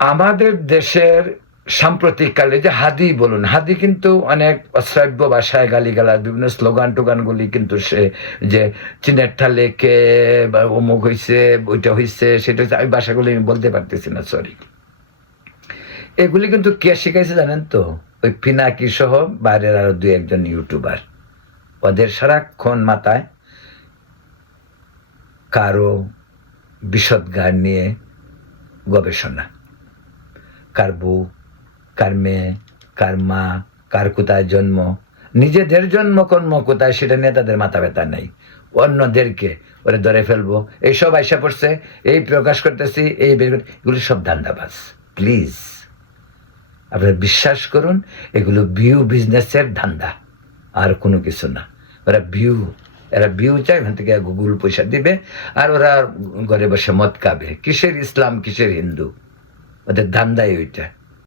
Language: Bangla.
আমাদের দেশের সাম্প্রতিককালে যে হাদি বলুন, হাদি কিন্তু অনেক অশ্রাব্য ভাষায় গালিগালাজ বিভিন্ন স্লোগান টোগানগুলি কিন্তু সে যে চীনের ঠালে কে বা অমুক হয়েছে, ওইটা হয়েছে, সেটা হয়েছে, আমি ভাষাগুলি আমি বলতে পারতেছি না, সরি। এগুলি কিন্তু কে শিখাইছে জানেন তো? ওই পিনাকি সহ বাইরের আরো দুই একজন ইউটিউবার। ওদের সারাক্ষণ মাথায় কারো বিষদগার নিয়ে গবেষণা, কার বউ, কার মেয়ে, কার মা, কার কোথায় জন্ম, নিজেদের জন্মকর্ম কোথায় সেটা নিয়ে তাদের মাথা ব্যথা নেই। অন্যদেরকে ওরা ধরে ফেলবো, এইসব আইসা পড়ছে, এই প্রকাশ করতেছি, এই এগুলো সব ধান্দাবাজ। প্লিজ আপনারা বিশ্বাস করুন, এগুলো ভিউ বিজনেসের ধান্দা, আর কোনো কিছু না। এরা ভিউ চায়, এখান থেকে গুগল পয়সা দিবে, আর ওরা ঘরে বসে মদ খাবে। কিসের ইসলাম, কিসের হিন্দু, ওদের ধান্দাই ওইটা।